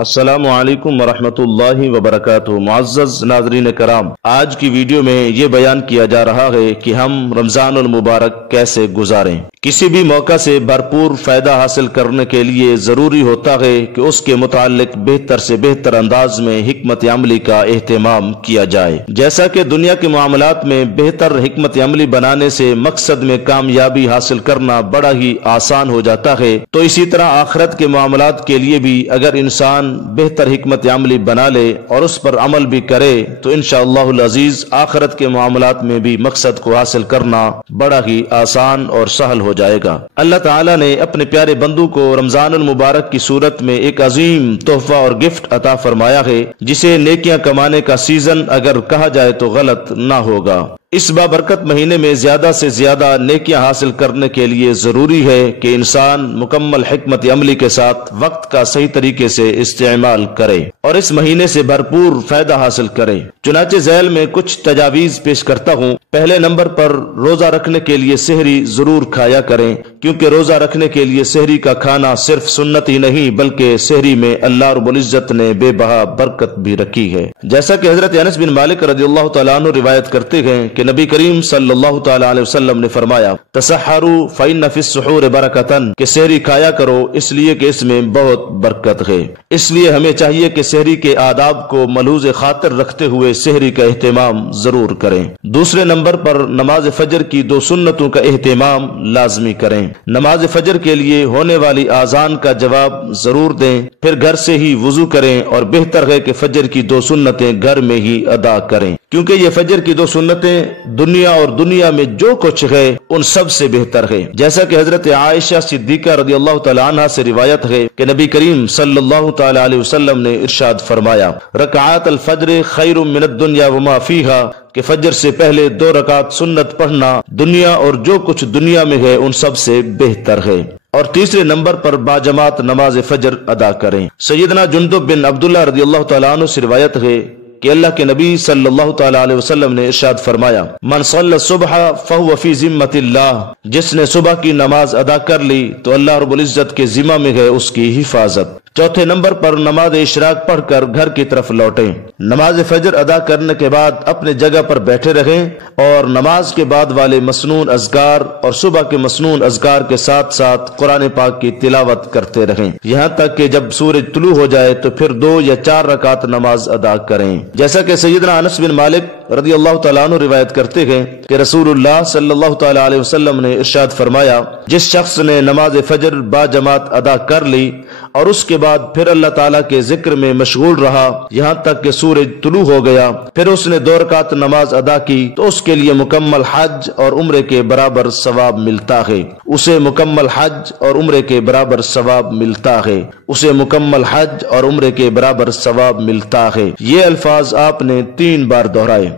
السلام علیکم ورحمۃ اللہ وبرکاتہ۔ معزز ناظرین کرام، آج کی ویڈیو میں یہ بیان کیا جا رہا ہے کہ ہم رمضان المبارک کیسے گزاریں۔ کسی بھی موقع سے بھرپور فائدہ حاصل کرنے کے لیے ضروری ہوتا ہے کہ اس کے متعلق بہتر سے بہتر انداز میں حکمت عملی کا اہتمام کیا جائے۔ جیسا کہ دنیا کے معاملات میں بہتر حکمت عملی بنانے سے مقصد میں کامیابی حاصل کرنا بڑا ہی آسان ہو جاتا ہے، تو اسی طرح آخرت کے معاملات کے لیے بھی اگر انسان بہتر حکمت عملی بنا لے اور اس پر عمل بھی کرے تو انشاءاللہ العزیز آخرت کے معاملات میں بھی مقصد کو حاصل کرنا بڑا ہی آسان اور سہل ہو جائے گا۔ اللہ تعالیٰ نے اپنے پیارے بندوں کو رمضان المبارک کی صورت میں ایک عظیم تحفہ اور گفٹ عطا فرمایا ہے، جسے نیکیاں کمانے کا سیزن اگر کہا جائے تو غلط نہ ہوگا۔ اس بابرکت مہینے میں زیادہ سے زیادہ نیکیاں حاصل کرنے کے لیے ضروری ہے کہ انسان مکمل حکمت عملی کے ساتھ وقت کا صحیح طریقے سے استعمال کرے اور اس مہینے سے بھرپور فائدہ حاصل کرے۔ چنانچہ ذیل میں کچھ تجاویز پیش کرتا ہوں۔ پہلے نمبر پر روزہ رکھنے کے لیے سحری ضرور کھایا کریں، کیونکہ روزہ رکھنے کے لیے سحری کا کھانا صرف سنت ہی نہیں بلکہ سحری میں اللہ رب العزت نے بے بہا برکت بھی رکھی ہے۔ جیسا کہ حضرت انس بن مالک رضی اللہ تعالیٰ عنہ روایت کرتے ہیں کہ نبی کریم صلی اللہ تعالی علیہ وسلم نے فرمایا، تسحروا فإن فی السحور برکتن، کہ سحری کھایا کرو اس لیے کہ اس میں بہت برکت ہے۔ اس لیے ہمیں چاہیے کہ سحری کے آداب کو ملحوظ خاطر رکھتے ہوئے سحری کا اہتمام ضرور کریں۔ دوسرے نمبر پر نماز فجر کی 2 سنتوں کا اہتمام لازمی کریں۔ نماز فجر کے لیے ہونے والی اذان کا جواب ضرور دیں، پھر گھر سے ہی وضو کریں اور بہتر ہے کہ فجر کی 2 سنتیں گھر میں ہی ادا کریں، کیونکہ یہ فجر کی 2 سنتیں دنیا اور دنیا میں جو کچھ ہے ان سب سے بہتر ہے۔ جیسا کہ حضرت عائشہ صدیقہ رضی اللہ تعالی عنہ سے روایت ہے کہ نبی کریم صلی اللہ تعالی علیہ وسلم نے ارشاد فرمایا، رکعات الفجر خیر من الدنیا وما فیہا، کہ فجر سے پہلے 2 رکعت سنت پڑھنا دنیا اور جو کچھ دنیا میں ہے ان سب سے بہتر ہے۔ اور تیسرے نمبر پر باجماعت نماز فجر ادا کریں۔ سیدنا جندب بن عبداللہ رضی اللہ تعالیٰ عنہ سے روایت ہے کہ اللہ کے نبی صلی اللہ تعالی علیہ وسلم نے ارشاد فرمایا، من صلی الصبح فهو فی ذمۃ اللہ، جس نے صبح کی نماز ادا کر لی تو اللہ رب العزت کے ذمہ میں ہے اس کی حفاظت۔ چوتھے نمبر پر نماز اشراق پڑھ کر گھر کی طرف لوٹیں۔ نماز فجر ادا کرنے کے بعد اپنے جگہ پر بیٹھے رہیں اور نماز کے بعد والے مسنون اذکار اور صبح کے مسنون اذکار کے ساتھ ساتھ قرآن پاک کی تلاوت کرتے رہیں، یہاں تک کہ جب سورج طلوع ہو جائے تو پھر 2 یا 4 رکعت نماز ادا کریں۔ جیسا کہ سیدنا انس بن مالک رضی اللہ تعالیٰ عنہ روایت کرتے ہیں کہ رسول اللہ صلی اللہ تعالی علیہ وسلم نے ارشاد فرمایا، جس شخص نے نماز فجر با جماعت ادا کر لی اور اس کے بعد پھر اللہ تعالیٰ کے ذکر میں مشغول رہا یہاں تک کہ سورج طلوع ہو گیا، پھر اس نے 2 رکعت نماز ادا کی تو اس کے لیے مکمل حج اور عمرے کے برابر ثواب ملتا ہے۔ اسے مکمل حج اور عمرے کے برابر ثواب ملتا ہے۔ اسے مکمل حج اور عمرے کے برابر ثواب ملتا ہے۔ یہ الفاظ آپ نے 3 بار دہرائے۔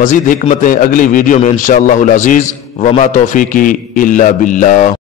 مزید حکمتیں اگلی ویڈیو میں انشاءاللہ العزیز۔ وما توفیقی الا باللہ۔